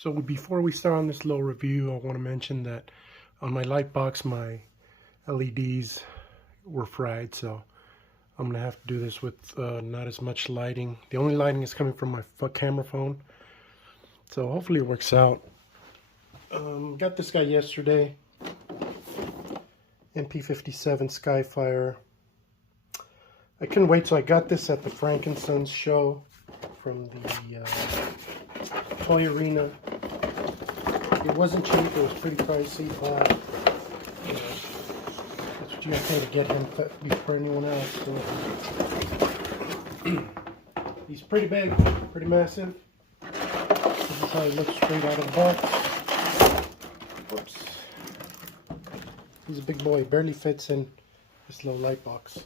So before we start on this little review, I want to mention that on my light box, my LEDs were fried, so I'm going to have to do this with not as much lighting. The only lighting is coming from my camera phone, so hopefully it works out. Got this guy yesterday, MP57 Skyfire. I couldn't wait, so I got this at the Frankenstein's show from the toy arena. It wasn't cheap, it was pretty pricey, but you know, that's what you have to pay to get him before anyone else. So he's pretty big, pretty massive. This is how he looks straight out of the box. Whoops. He's a big boy, barely fits in this little light box.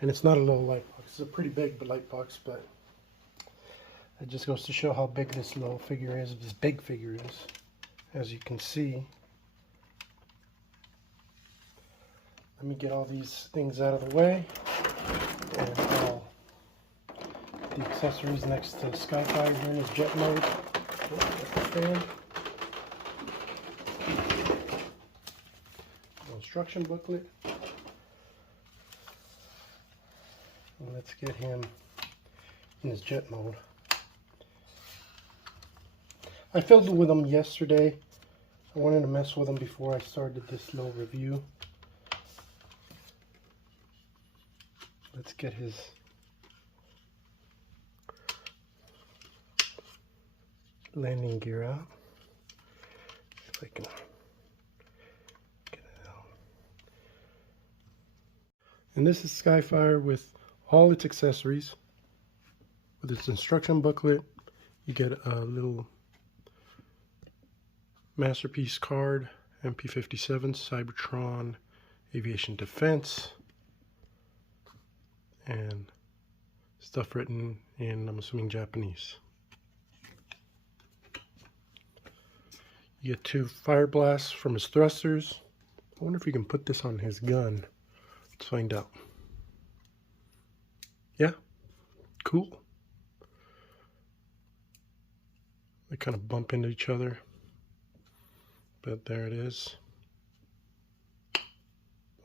And it's not a little light box, it's a pretty big light box, but it just goes to show how big this little figure is, this big figure is. As you can see, let me get all these things out of the way, and I'll put the accessories next to Skyfire here in his jet mode. Instruction booklet. And let's get him in his jet mode. I filled with them yesterday. I wanted to mess with them before I started this little review. Let's get his landing gear out. See if I can get it out. And this is Skyfire with all its accessories. With its instruction booklet, you get a little Masterpiece card, MP57, Cybertron, Aviation Defense, and stuff written in, I'm assuming, Japanese. You get 2 fire blasts from his thrusters. I wonder if you can put this on his gun. Let's find out. Yeah, cool. They kind of bump into each other. But there it is.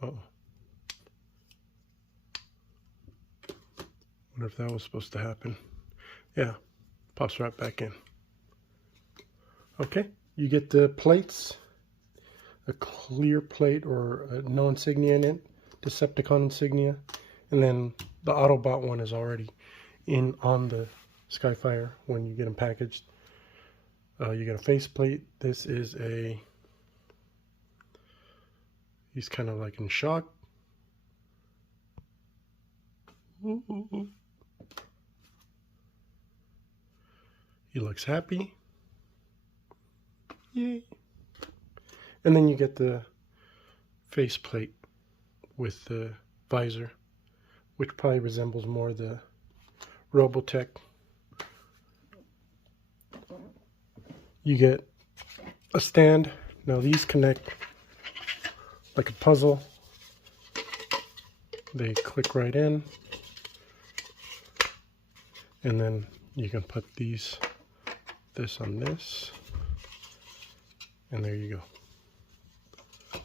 Uh-oh. Wonder if that was supposed to happen. Yeah, pops right back in. Okay, you get the plates. A clear plate or no insignia in it. Decepticon insignia. And then the Autobot one is already in on the Skyfire when you get them packaged. You get a faceplate. This is a... He's kind of like in shock. Ooh. He looks happy. Yay. And then you get the faceplate with the visor, which probably resembles more the Robotech. You get a stand. Now these connect like a puzzle. They click right in. And then you can put this on this. And there you go.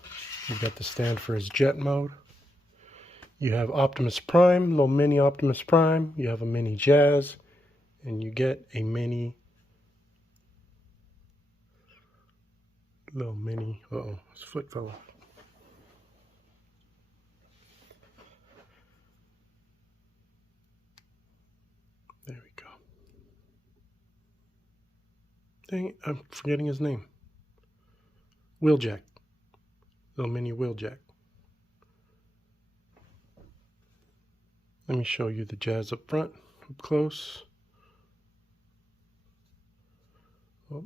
You've got the stand for his jet mode. You have Optimus Prime, little mini Optimus Prime. You have a mini Jazz. And you get a mini... Little mini... Uh-oh, his foot fell off. There we go. Dang it, I'm forgetting his name. Wheeljack. Little mini Wheeljack. Let me show you the Jazz up front, up close. Oh.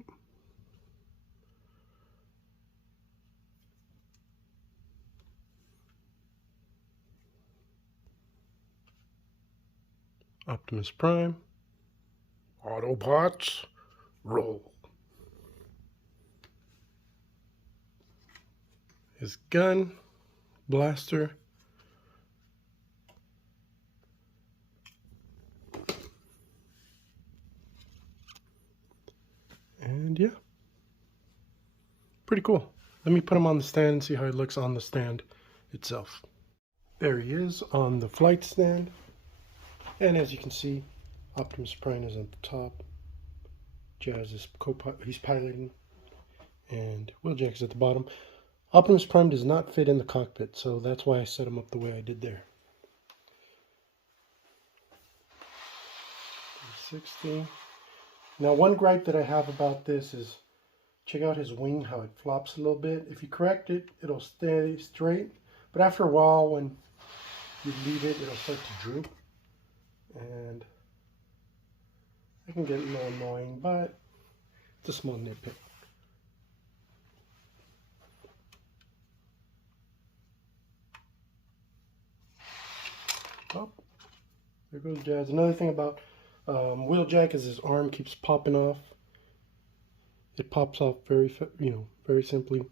Optimus Prime. Autobots, roll. His gun, blaster. And yeah, pretty cool. Let me put him on the stand and see how he looks on the stand itself. There he is on the flight stand. And as you can see, Optimus Prime is at the top. Jazz is he's piloting. And Wheeljack is at the bottom. Optimus Prime does not fit in the cockpit, so that's why I set him up the way I did there. 360. Now one gripe that I have about this is, check out his wing, how it flops a little bit. If you correct it, it'll stay straight. But after a while, when you leave it, it'll start to droop. And it can get a little annoying, but it's a small nitpick. Oh, there goes Jazz. Another thing about Wheeljack is his arm keeps popping off. It pops off very simply.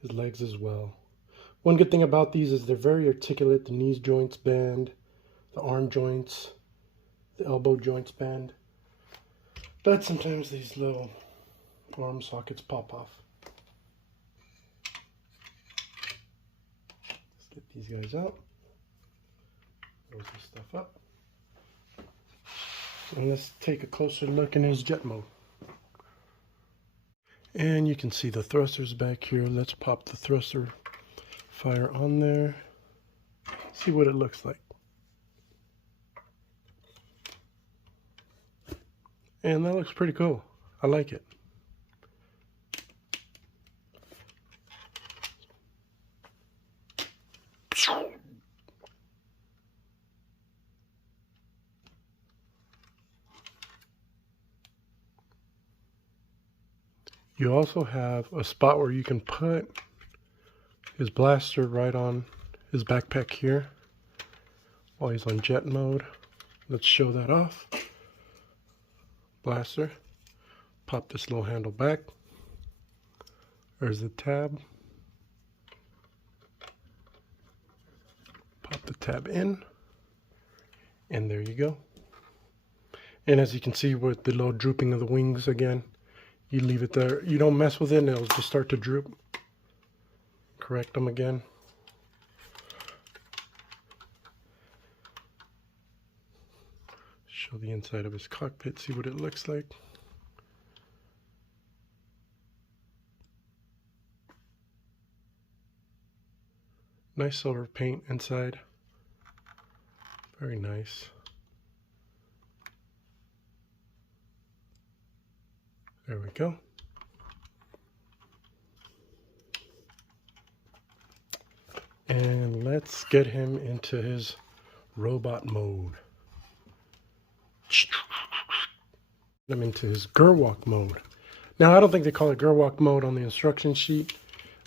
His legs as well. One good thing about these is they're very articulate. The knee joints bend, the arm joints, the elbow joints bend. But sometimes these little arm sockets pop off. Let's get these guys out. Close this stuff up. And let's take a closer look in his jet mode. And you can see the thrusters back here. Let's pop the thruster fire on there. See what it looks like. And that looks pretty cool. I like it. You also have a spot where you can put his blaster right on his backpack here while he's on jet mode. Let's show that off. Blaster. Pop this little handle back. There's the tab. Pop the tab in. And there you go. And as you can see with the little drooping of the wings again, you leave it there. You don't mess with it and it'll just start to droop. Correct them again. Show the inside of his cockpit, see what it looks like. Nice silver paint inside. Very nice. There we go. And let's get him into his robot mode. Get him into his Gerwalk mode. Now, I don't think they call it Gerwalk mode on the instruction sheet.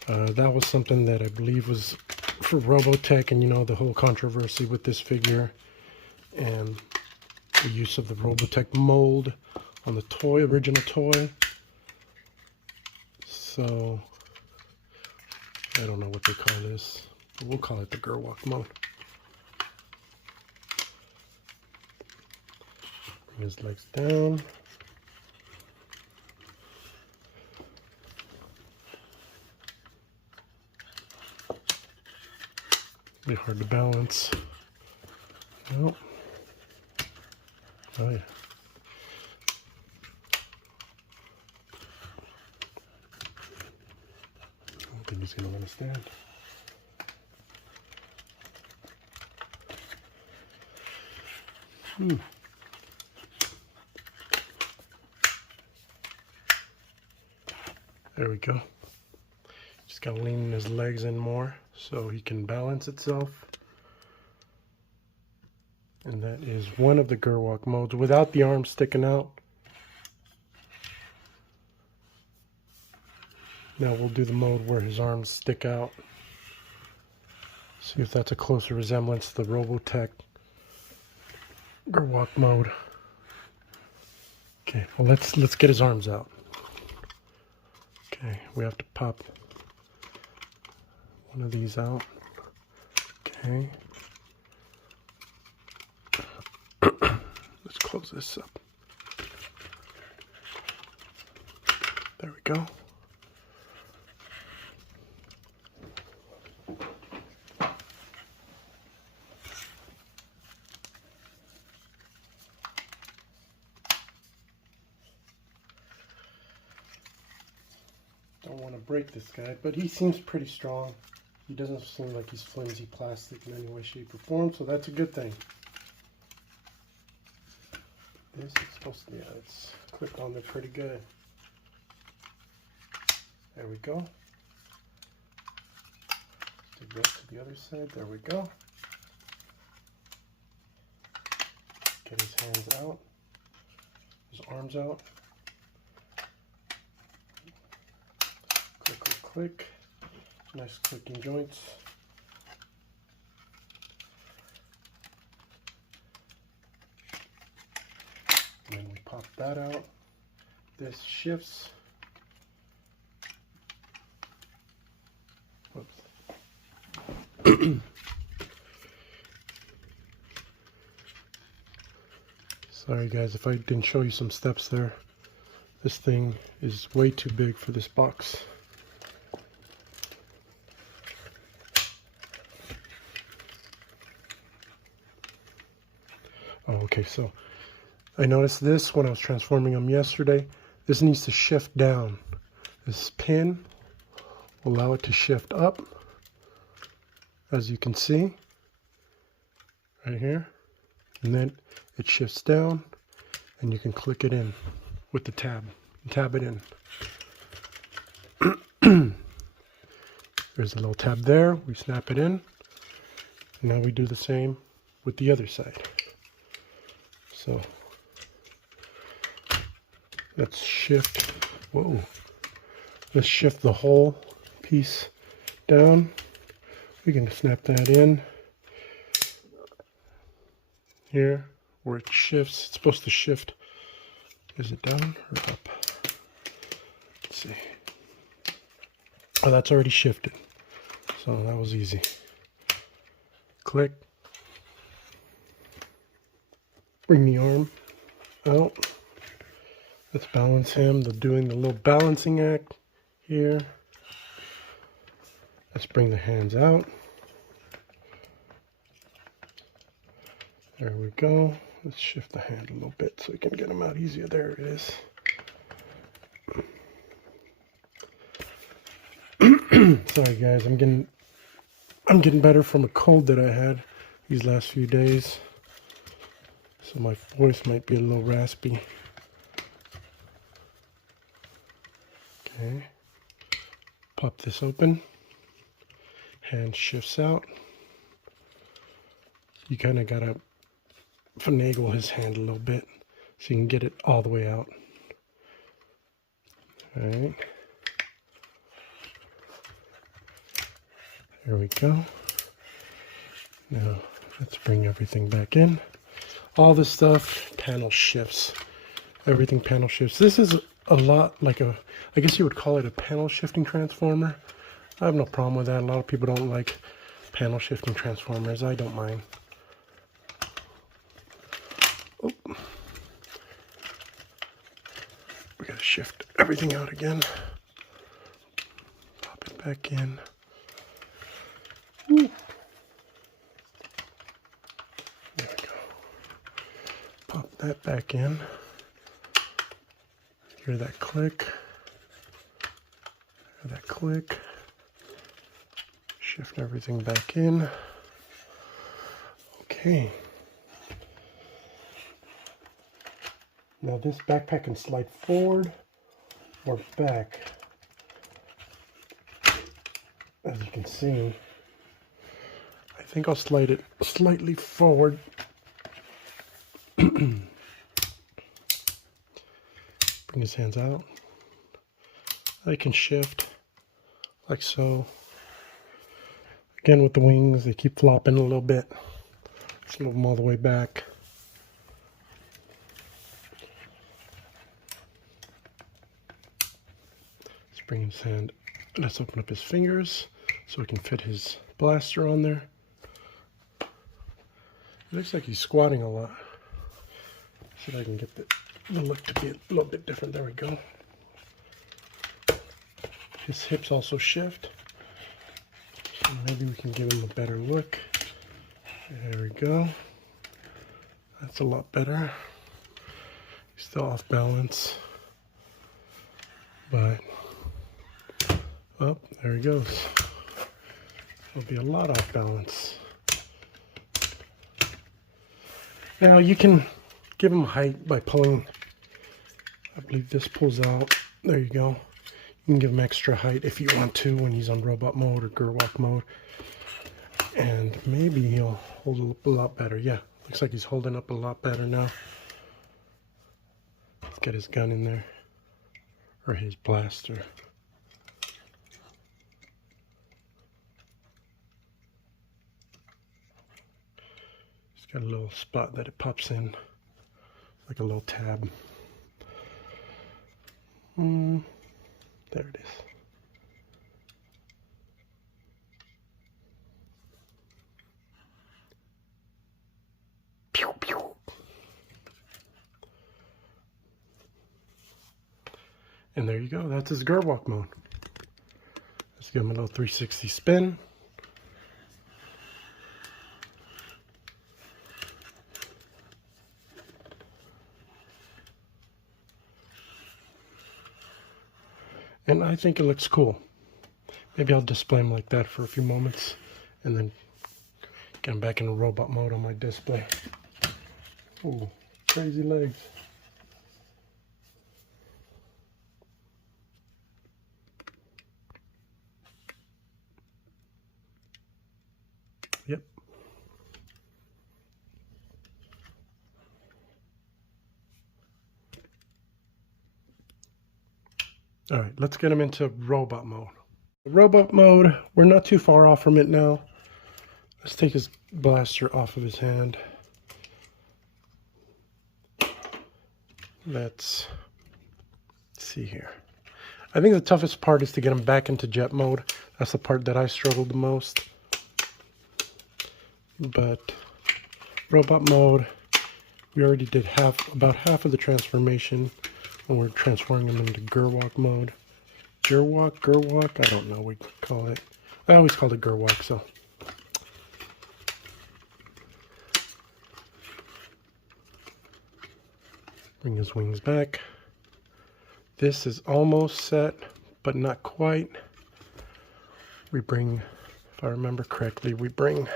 That was something that I believe was for Robotech, and you know, the whole controversy with this figure and the use of the Robotech mold on the toy, original toy. So I don't know what they call this, but we'll call it the Gerwalk mode. Bring his legs down. Be hard to balance. Nope. Oh yeah. I don't think he's gonna understand. There we go. Just gotta lean his legs in more so he can balance itself. And that is one of the Gerwalk modes without the arms sticking out. Now we'll do the mode where his arms stick out. See if that's a closer resemblance to the Robotech Gerwalk mode. Okay, well let's get his arms out. Okay, we have to pop one of these out. Okay. Let's close this up. go. Don't want to break this guy, but he seems pretty strong. He doesn't seem like he's flimsy plastic in any way, shape, or form, so that's a good thing. This is supposed to be, yeah, it's clipped on there pretty good. There we go. Take that to the other side. There we go. Get his hands out, his arms out. Click, click, click. Nice clicking joints. And then we pop that out. This shifts. Whoops. Sorry guys if I didn't show you some steps there. This thing is way too big for this box. Oh, okay, so I noticed this when I was transforming them yesterday. This needs to shift down. This pin will allow it to shift up, as you can see, right here. And then it shifts down, and you can click it in with the tab. Tab it in. There's a little tab there. We snap it in. And now we do the same with the other side. So let's shift, whoa, let's shift the whole piece down. We can snap that in here where it shifts. It's supposed to shift. Is it down or up? Let's see. Oh, that's already shifted. So that was easy. Click. Bring the arm out. Let's balance him. They're doing the little balancing act here. Let's bring the hands out. There we go. Let's shift the hand a little bit so we can get them out easier. There it is. Sorry guys, I'm getting better from a cold that I had these last few days. So my voice might be a little raspy. Okay. Pop this open. Hand shifts out. You kind of gotta finagle his hand a little bit so you can get it all the way out. Alright. There we go. Now let's bring everything back in. All this stuff panel shifts. Everything panel shifts. This is a lot like a, I guess you would call it a panel shifting transformer. I have no problem with that. A lot of people don't like panel shifting transformers. I don't mind. Oh. We gotta shift everything out again. Pop it back in. Ooh. There we go. Pop that back in. Hear that click. Hear that click. Shift everything back in. Okay. Now this backpack can slide forward or back. As you can see, I think I'll slide it slightly forward. Bring his hands out. I can shift like so. Again with the wings, they keep flopping a little bit. Let's move them all the way back. Let's bring his hand. Let's open up his fingers so we can fit his blaster on there. It looks like he's squatting a lot. See if I can get the look to be a little bit different. There we go. his hips also shift. So maybe we can give him a better look. There we go. That's a lot better. He's still off balance. But, oh, there he goes. He'll be a lot off balance. Now you can give him height by pulling, I believe this pulls out. There you go. You can give him extra height if you want to when he's on robot mode or Gerwalk mode. And maybe he'll hold up a lot better. Yeah, looks like he's holding up a lot better now. Let's get his gun in there. Or his blaster. It's got a little spot that it pops in. Like a little tab. There it is. Pew, pew. And there you go. That's his Gerwalk mode. Let's give him a little 360 spin. And I think it looks cool. Maybe I'll display him like that for a few moments and then get him back in robot mode on my display. Ooh, crazy legs. Yep. All right, let's get him into robot mode. Robot mode, we're not too far off from it now. Let's take his blaster off of his hand. Let's see here. I think the toughest part is to get him back into jet mode. That's the part that I struggled the most. But robot mode, we already did about half of the transformation when we're transforming him into Gerwalk mode. Gerwalk, I don't know what we call it. I always called it Gerwalk, so. Bring his wings back. This is almost set, but not quite. We bring, if I remember correctly, we bring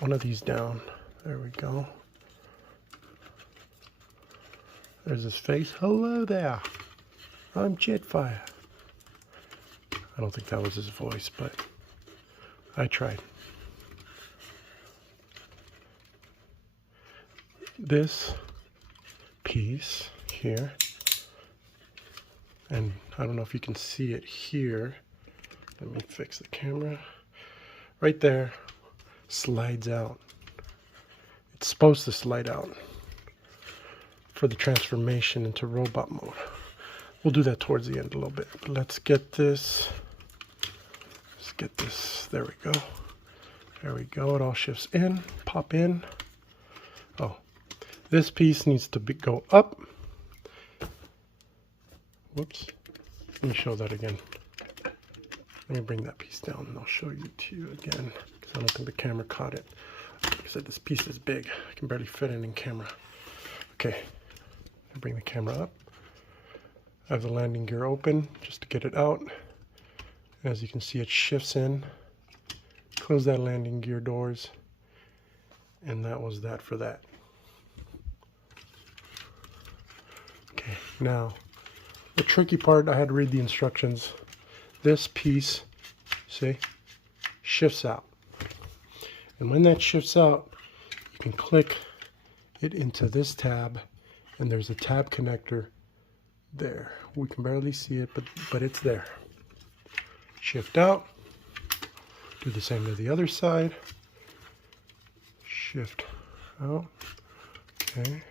one of these down. There we go. There's his face. Hello there. I'm Jetfire. I don't think that was his voice, but I tried. This piece here, and I don't know if you can see it here. Let me fix the camera. Right there, slides out. It's supposed to slide out for the transformation into robot mode. We'll do that towards the end a little bit. But let's get this. Let's get this. There we go. There we go. It all shifts in. Pop in. Oh, this piece needs to go up. Whoops. Let me show that again. Let me bring that piece down and I'll show you to you again, because I don't think the camera caught it. Like I said, this piece is big. I can barely fit it in camera. Okay. I bring the camera up. I have the landing gear open just to get it out. And as you can see, it shifts in. Close that landing gear doors. And that was that for that. Okay, now the tricky part, I had to read the instructions. This piece, see, shifts out. And when that shifts out, you can click it into this tab, and there's a tab connector there. We can barely see it, but it's there. Shift out. Do the same to the other side. Shift out. Okay.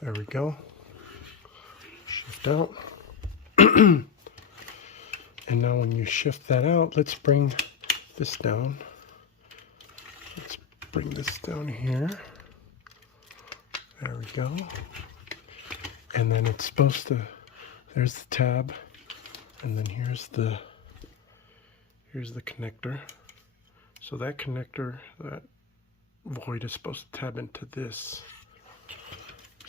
There we go. Shift out. And now when you shift that out, let's bring this down. Let's bring this down here. There we go. And then it's supposed to, there's the tab. And then here's the connector. So that connector, that void is supposed to tab into this.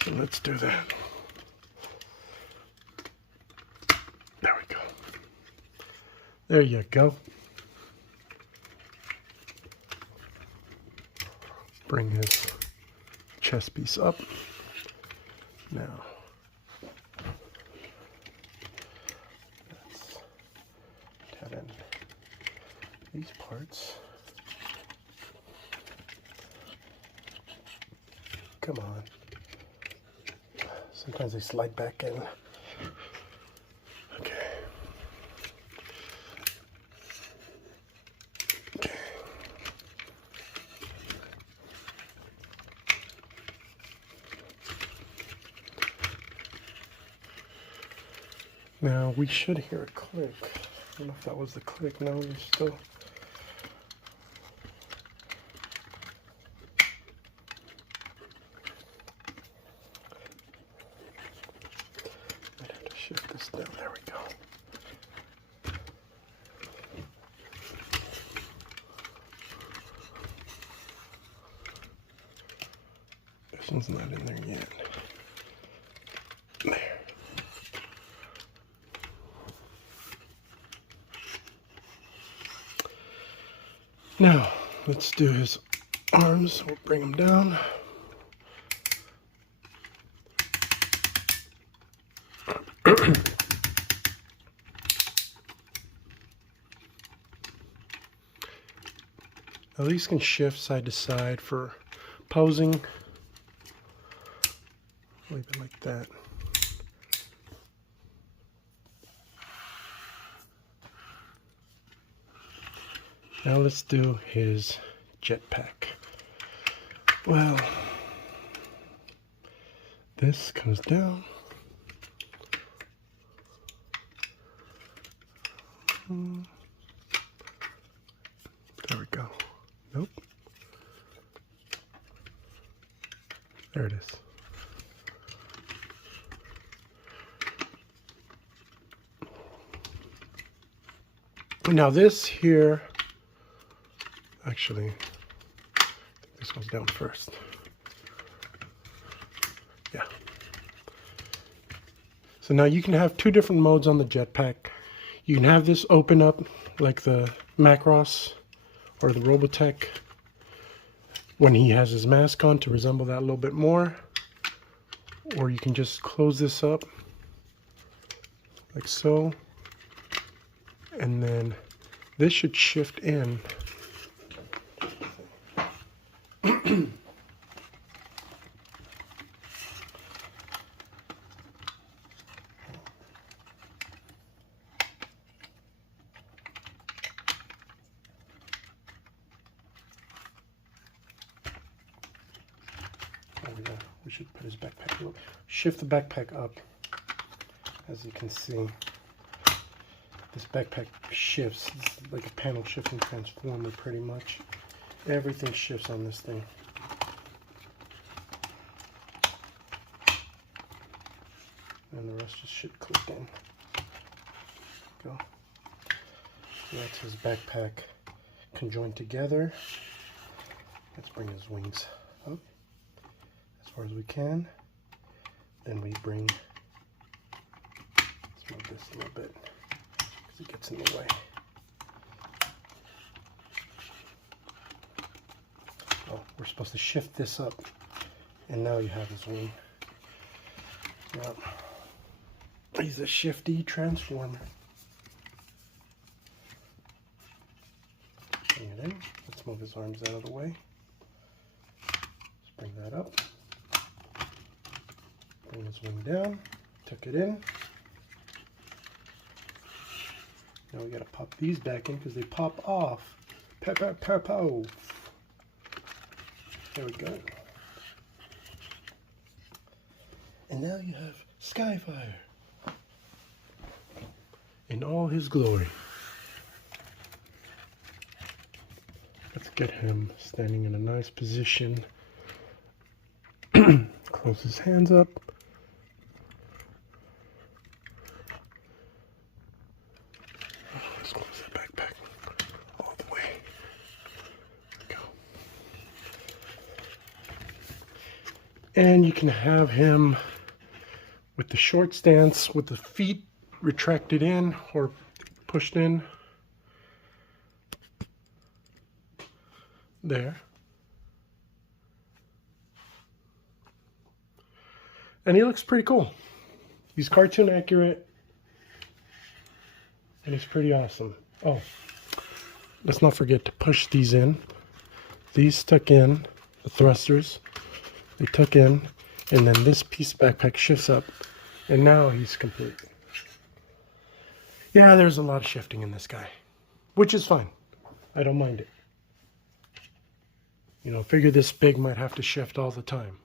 So let's do that. There we go. There you go. Bring his chest piece up. Now, let's tab in these parts. Come on. Sometimes they slide back in. Okay. Okay. Now we should hear a click. I don't know if that was the click. No, you're still. Might have to shift this down. There we go. This one's not in there yet. There. Now, let's do his arms. We'll bring them down. Now these can shift side to side for posing. Leave it like that. Now let's do his jetpack. Well, this comes down. There we go. Nope. There it is. Now this here, actually, I think this goes down first. Yeah. So now you can have two different modes on the jetpack. You can have this open up like the Macross or the Robotech when he has his mask on to resemble that a little bit more. Or you can just close this up like so. And then this should shift in. We should put his backpack up. Shift the backpack up. As you can see, this backpack shifts. It's like a panel shifting transformer pretty much. Everything shifts on this thing. And the rest just should click in. Go. So that's his backpack conjoined together. Let's bring his wings up as far as we can. Then we bring, let's move this a little bit because it gets in the way. Oh, we're supposed to shift this up, and now you have his wing. Yep. He's a shifty transformer. Bring it in. Let's move his arms out of the way. Let's bring that up. Bring his wing down. Tuck it in. Now we gotta pop these back in because they pop off. Pow. There we go. And now you have Skyfire in all his glory. Let's get him standing in a nice position. Close his hands up. And you can have him with the short stance with the feet retracted in or pushed in. There. And he looks pretty cool. He's cartoon accurate. And he's pretty awesome. Oh, let's not forget to push these in. These tuck in, the thrusters. They tuck in. And then this piece of backpack shifts up. And now he's complete. Yeah, there's a lot of shifting in this guy. Which is fine. I don't mind it. You know, figure this big might have to shift all the time.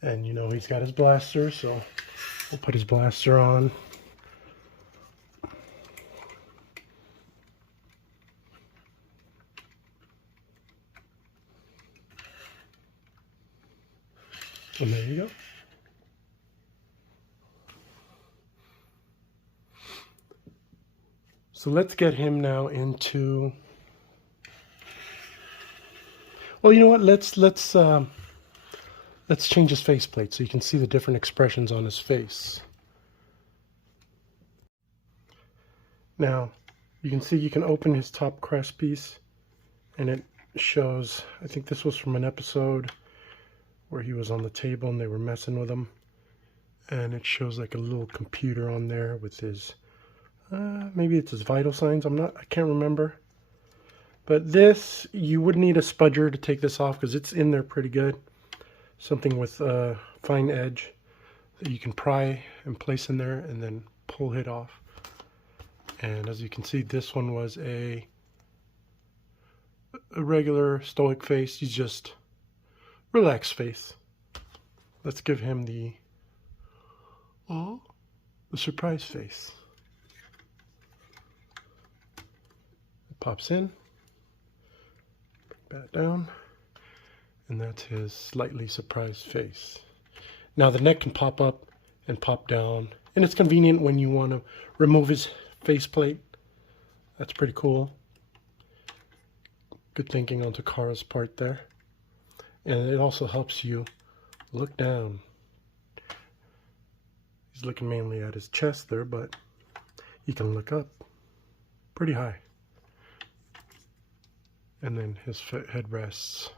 And you know, he's got his blaster, so we'll put his blaster on. And there you go. So let's get him now into... Well, you know what? Let's change his faceplate so you can see the different expressions on his face. Now, you can see you can open his top crest piece, and it shows, I think this was from an episode where he was on the table and they were messing with him. And it shows like a little computer on there with his, maybe it's his vital signs, I can't remember. But this, you would need a spudger to take this off because it's in there pretty good. Something with a fine edge that you can pry and place in there and then pull it off. And as you can see, this one was a regular stoic face. He's just relaxed face. Let's give him the surprise face. It pops in, back down, and that's his slightly surprised face. Now the neck can pop up and pop down, and it's convenient when you want to remove his faceplate. That's pretty cool. Good thinking on Takara's part there. And it also helps you look down. He's looking mainly at his chest there, but you can look up pretty high. And then his head rests.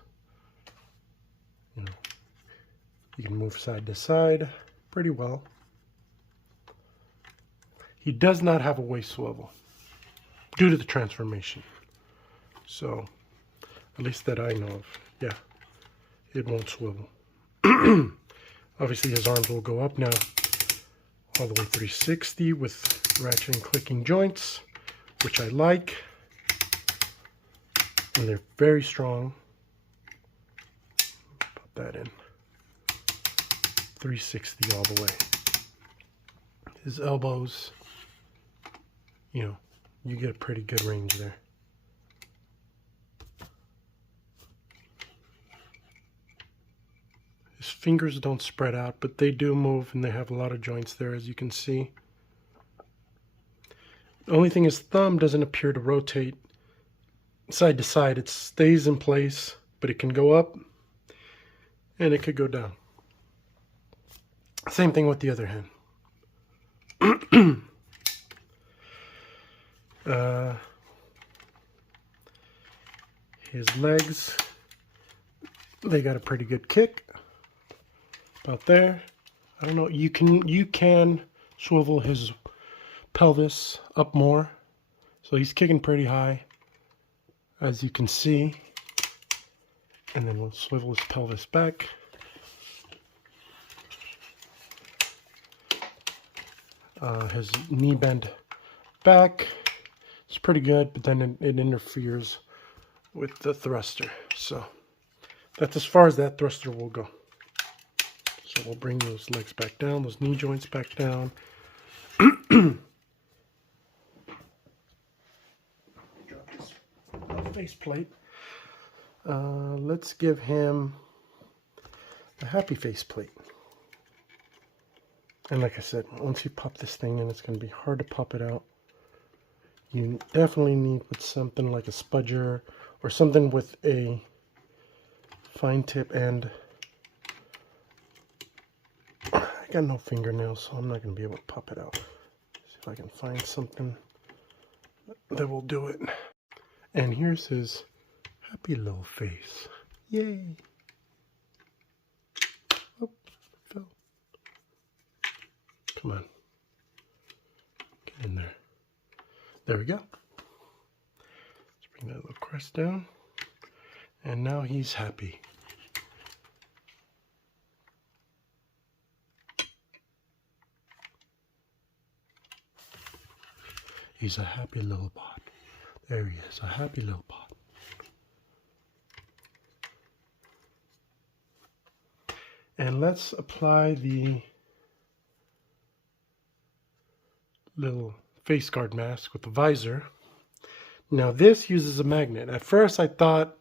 You know, you can move side to side pretty well. He does not have a waist swivel due to the transformation. So, at least that I know of. Yeah, it won't swivel. Obviously his arms will go up now all the way 360 with ratchet and clicking joints, which I like. And they're very strong. Pop that in. 360 all the way. His elbows, you know, you get a pretty good range there. His fingers don't spread out, but they do move, and they have a lot of joints there, as you can see. The only thing, his thumb doesn't appear to rotate side to side. It stays in place, but it can go up, and it could go down. Same thing with the other hand. His legs, they got a pretty good kick. About there. I don't know, you can swivel his pelvis up more. So he's kicking pretty high, as you can see. And then we'll swivel his pelvis back. His knee bend back, it's pretty good, but then it interferes with the thruster. So that's as far as that thruster will go. So we'll bring those legs back down, those knee joints back down. Drop his face plate. Let's give him a happy face plate. And like I said, once you pop this thing in, it's going to be hard to pop it out. You definitely need with something like a spudger or something with a fine tip, and I got no fingernails, so I'm not going to be able to pop it out. See if I can find something that will do it. And here's his happy little face. Yay! Oh, fell. Come on. Get in there. There we go. Let's bring that little crest down. And now he's happy. He's a happy little bot. There he is, a happy little bot. And let's apply the little face guard mask with the visor. Now this uses a magnet. At first I thought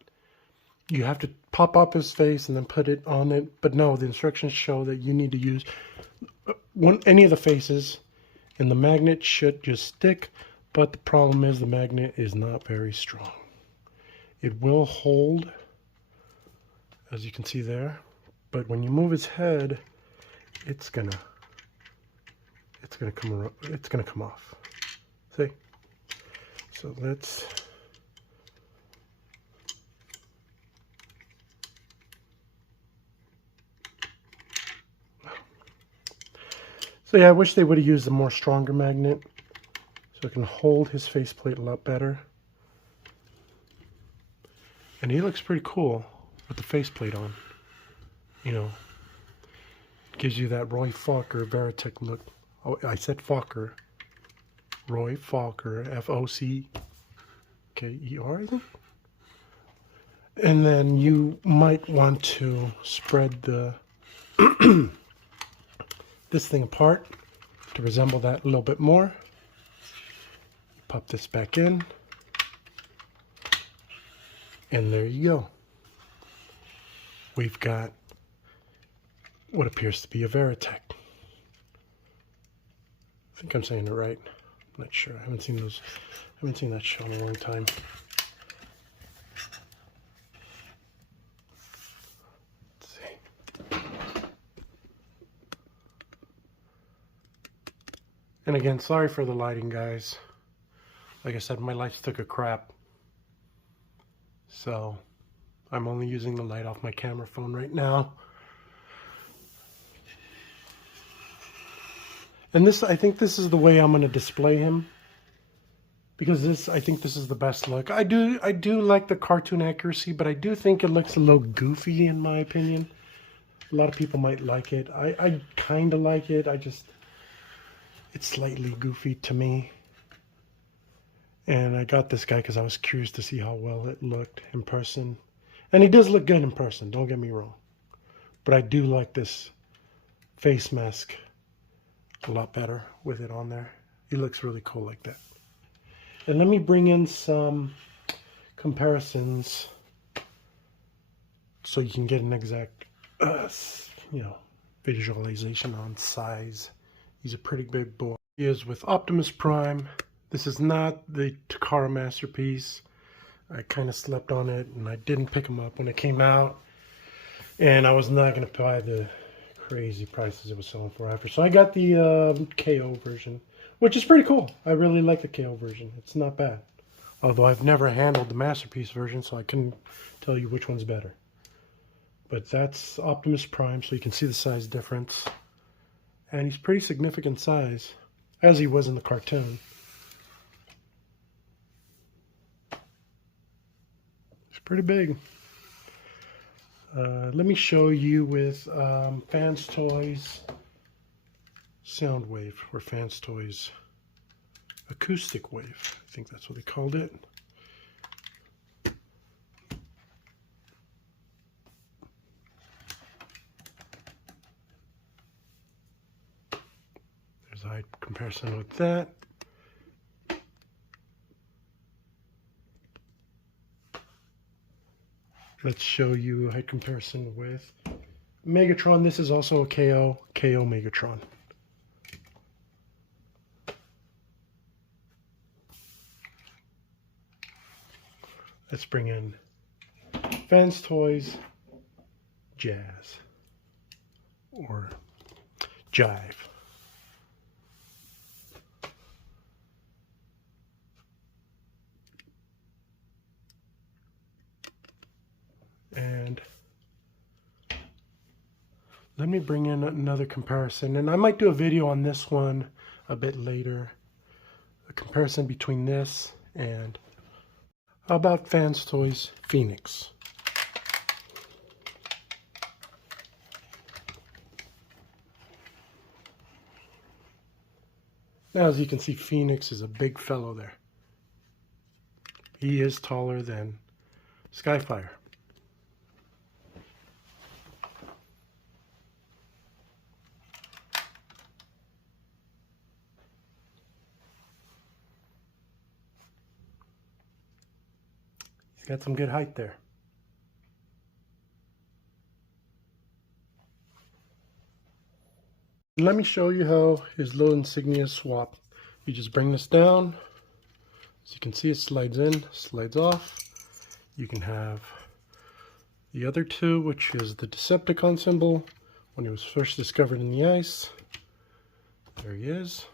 you have to pop up his face and then put it on it, but no, the instructions show that you need to use any of the faces, and the magnet should just stick. But the problem is the magnet is not very strong. It will hold, as you can see there, but when you move his head, it's gonna come off. See? So let's I wish they would have used a more stronger magnet so it can hold his faceplate a lot better. And he looks pretty cool with the faceplate on. You know, gives you that Roy Fokker Veritech look. Oh, I said Fokker. Roy Fokker, F-O-C-K-E-R, I think. And then you might want to spread the this thing apart to resemble that a little bit more. Pop this back in, and there you go. We've got what appears to be a Veritech. I think I'm saying it right. I'm not sure. I haven't seen that show in a long time. Let's see. And again, sorry for the lighting, guys. Like I said, my lights took a crap. So I'm only using the light off my camera phone right now. And I think this is the way I'm going to display him, because I think this is the best look. I do like the cartoon accuracy, but I do think it looks a little goofy in my opinion. A lot of people might like it. I kind of like it. It's slightly goofy to me. And I got this guy because I was curious to see how well it looked in person. And he does look good in person, don't get me wrong. But I do like this face mask a lot better with it on there. He looks really cool like that. And let me bring in some comparisons so you can get an exact, visualization on size. He's a pretty big boy. He is with Optimus Prime. This is not the Takara masterpiece. I kind of slept on it, and I didn't pick him up when it came out. And I was not going to buy the crazy prices it was selling for after. So I got the KO version, which is pretty cool. I really like the KO version. It's not bad. Although I've never handled the masterpiece version, so I couldn't tell you which one's better. But that's Optimus Prime, so you can see the size difference. And he's pretty significant size, as he was in the cartoon. It's pretty big. Let me show you with Fans Toys Soundwave, or Fans Toys Acoustic Wave. I think that's what they called it. There's a height comparison with that. Let's show you a height comparison with Megatron. This is also a KO Megatron. Let's bring in Fans Toys jazz or jive. And let me bring in another comparison, and I might do a video on this one a bit later. A comparison between this and, how about Fans Toys Phoenix? Now, as you can see, Phoenix is a big fellow there. He is taller than Skyfire. He's got some good height there. Let me show you how his little insignia swap. You just bring this down. As you can see, it slides in, slides off. You can have the other two, which is the Decepticon symbol when he was first discovered in the ice. There he is.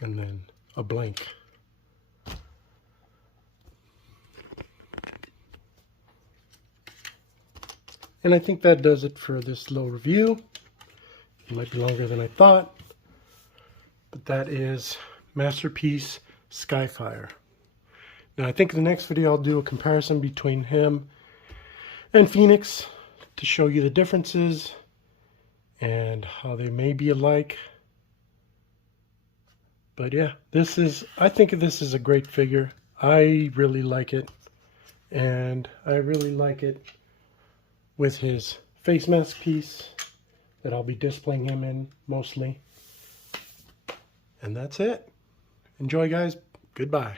And then a blank. And I think that does it for this little review. It might be longer than I thought, but that is Masterpiece Skyfire. Now I think in the next video I'll do a comparison between him and Phoenix to show you the differences and how they may be alike. But yeah, I think this is a great figure. I really like it, and I really like it with his face mask piece that I'll be displaying him in mostly. And that's it. Enjoy, guys. Goodbye.